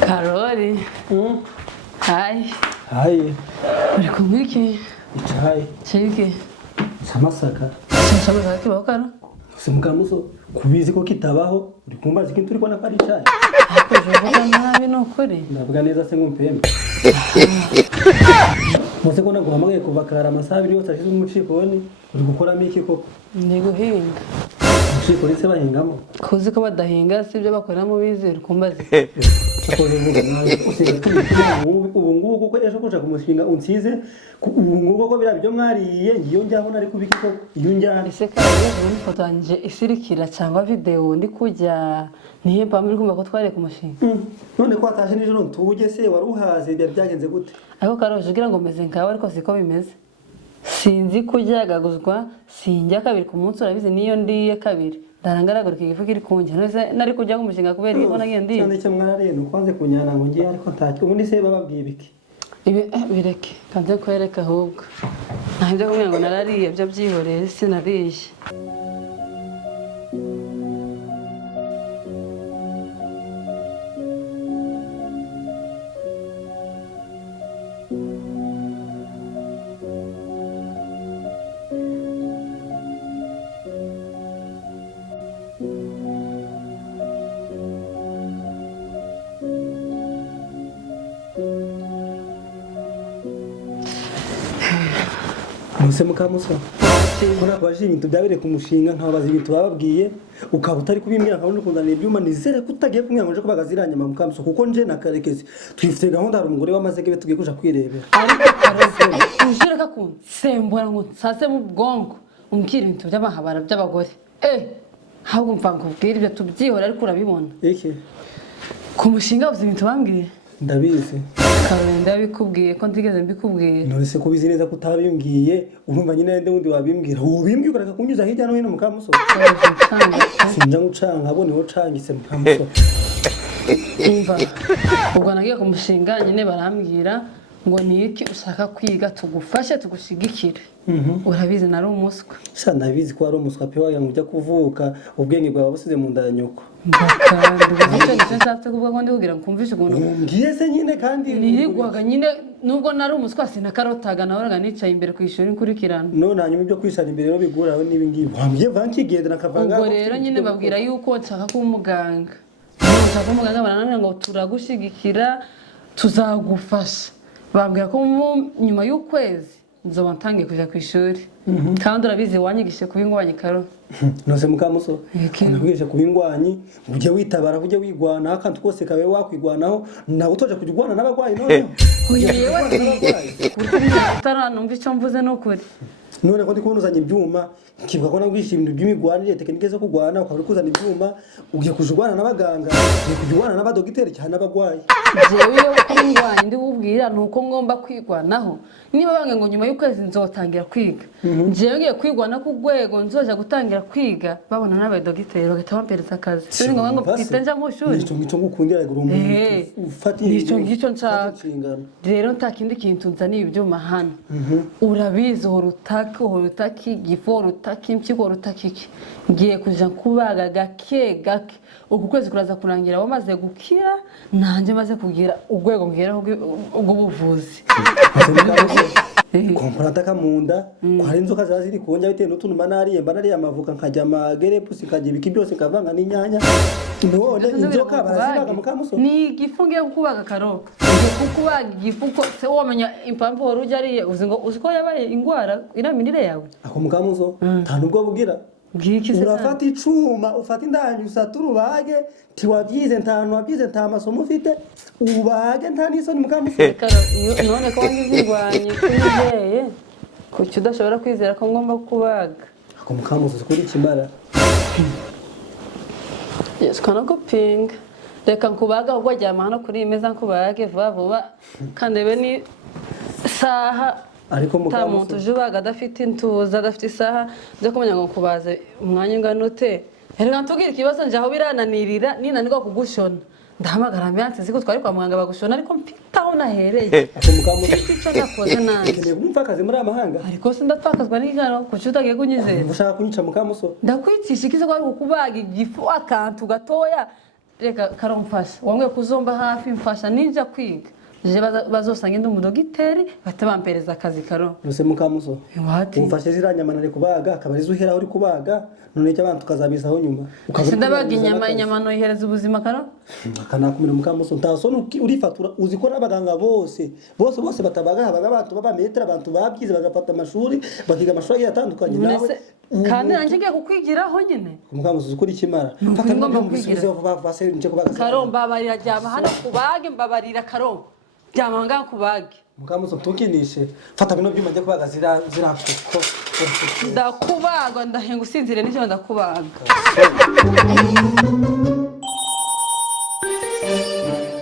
Karoli. Hai. Hai. Uri kumwe iki? Icayi. Chiki. Samasaka. Samasaka kibaho kano? Simukamuso kubizi ko kitabaho uri kumbaza ikintu uri kona kari icayi. Ako jovuga nabi nukuri. Ndavuga neza se ngumpembe. Mose kona guhamagaye kuva kara amasaha 2 yose ashize umucikoni uri gukoramo iki koko? Ndi guhinga. Umucikoni se bahingamo. Kuzi ko badahinga sibyo bakoramo bize uri kumbaza. Akoze vuga nawe usiga ubu ngubu kuko ejo kuja kumushinga unsize ubu ngubu ko birabyo mwariye ngiyo njyaho nari kubiki ko iyo njyana Ese kandi ubu foto yanje isirikira cyangwa video ndi kujya nihe pamuri kumva ko twari ku mushinga. None ko atashe nijoro ntuje se wari uhaze byari byagenze gute? Ariko karoje ugira ngo meze nkawe ariko siko bimeze. Sinzi kujyagaguzwa sinjya kabiri ku munsi urabize niyo ndiye kabiri. Ndarangaraguruka igifu kiri kunjye nari kujya kumushinga kubera ko nagiye ndi. Cyane cyo mwarareno kwanze kunyana ngo ngiye ariko ntacyo ubundi se bababwiye biki. Ibi bireke kanze kwereka ahubwo. Ntabyo kumwe ngo narariye byo byihoreye sinariye. Muse mukamuso. Kona kwaje ibintu byabere ku mushinga nkabaza ibintu bababwiye ukaba utari kubimbwira nkabona ukundana ibyuma nizere kutagiye kumwe ngo nje kubagaziranya mukamuso kuko nje nakarekezi twifite gahunda hari umugore w'amazege tugiye kuja kwirebera. Ariko ushireka ku sembora ngo sase mu bwongo umbwira ibintu by'abahabara by'abagore. Ahubwo mva nkubwira ibyo tubyihora ariko urabibona. Eke Ku mushinga uzi ibintu bambwiye. ndabizi. Karenda bikubwiye ko ntigeze mbikubwiye. None se kubizi neza kutabimbwiye urumva nyine nde wundi wabimbwira ubimbwiye ukareka kunyuza hirya no hino mukamuso. Sinja ngucanga abone wo cangise mukamuso. Umva ubwo nagiye ku mushinga nyine barambwira ngo ni iki ushaka kwiga tugufashe tugushigikire. Urabizi nari umuswa. Sha ndabizi ko ari umuswa pe wagira ngo ujya kuvuka ubwenge bwawe busize mu nda ya nyoko. Mbakanda nshatse kuvuga ngo ndikugira ngo kumvishe ukuntu ngiye se nyine kandi nirigwaga nyine nubwo nari umuswa sinakarotaga nahoraga nicaye imbere ku ishuri nkurikirana. none hanyuma ibyo kwishana imbere no biguraho nibi ngibi wambye vankigendera nakavanga. Ubwo rero nyine babwira yuko nshaka kuba umuganga. Nshaka umuganga barananira ngo turagushigikira tuzagufasha. Bambwira ko nyuma y'ukwezi nzoba ntangiye kuja ku ishuri. Kandi urabizi wanyigishe kuba ingwanyi karo. Nose mukamuso nakwigisha kuba ingwanyi uje witabara uje wigwana akantu kose kabe wakwigwanaho nawe utoje kujugwana n'abagwayi none. Yewe utaranumva icyo mvuze n'ukuri. None ko ndikubona uzanye ibyuma kivuga ko nabwishye ibintu by'imigwanire tekinike zo kugwana ukaba uri kuzana ibyuma ugiye kujugwana n'abaganga ugiye kujugwana n'abadogiteri cyane n'abagwayi. Jewe iyo kwingwanya ndi ubwira nuko ngomba kwigwanaho niba bange ngo nyuma y'ukwezi nzotangira kwiga. Jewe ngiye kwigwana ku rwego nzoja gutangira kwiga babona n'abadogiteri bagahita bampereza akazi. Suri ngo ngo mfite nja mu shuri. Nico ngicyo ngukundira ngo ufatire. Nico ngicyo nshaka. Rero ntakindi kintu nzaniye ibyuma hano. Urabizi horutaki gifu horutaki impyiko horutaki iki. Ngiye kuja kubaga gake gake. Uku kwezi kuraza kurangira wamaze gukira nanje maze kugira urwego ngera ubwo buvuzi. Komporata kamunda kwari inzoka zaziri kunja bitewe n'utuntu manariye mbanariye amavuka nkajya magere pusi kajya ibiki byose kavanga n'inyanya. None inzoka barazibaga mukamuso. Ni igifu ngiye kukubaga karo. Ngiye kukubaga igifu ko se wamenya impamvu horujya ariye uziko yabaye ingwara iramirire yawe. Ako mukamuso nta nubwo bugira. Urafata icuma ufata indanyi usatura ubage tiwabyize ntanu wabyize nta masomo ufite ubage nta n'isoni mukamuso. None ko wangizirwanye kwizeye kuki udashobora kwizera ko ngomba kubaga. Ako mukamuso kuri kimara. Yes kana gupinga reka nkubaga ahubwo ajyama hano kuri imeza nkubage vuba vuba kandi be ni saha ariko mukamuso ta muntu jubaga adafite intuza adafite isaha byo kumenya ngo kubaze umwanya ungana ute. Reka ntugire ikibazo nje aho birananirira ninanirwa kugushona ndahamagara ambiance ziko twari kwa muganga bagushona ariko mpitaho nahereye ati mukamuso icyo nakoze nabi ukeneye kumupfakazi muri amahanga ariko sindatwakazwa n'igaro kuki utagiye kunyizera ushaka kunyica mukamuso ndakwicisha ikize ko ari kukubaga igifu akantu gatoya reka karomfasha wamwe kuzomba hafi mfasha ninja kwiga je bazosanga ndi umudogiteri batabampereza akazi karo nuse mukamuso wati umfashe ziranyamanare kubaga akabarizo uhera uri kubaga none cy'abantu tukazabisaho nyuma ndabaga inyama no ihereza ubuzima karo akanakumira mukamuso ntasone urifatura uzikora abaganga bose batabaga abantu baba metre abantu babyize bagafata amashuri bakiga amashuri yatandukanye nawe kandi nanjye ngiye kukwigiraho nyine mukamuso ukuri kimara fata ngomba kwigira bavase nje kubaga karomba barira jama hano kubage mbabarira karomba jama nganga kubage mukamuso tukinishe fata bino byuma nje kubaga zirapfuko ndakubagwa ndahenga usinzire n'icyo ndakubaga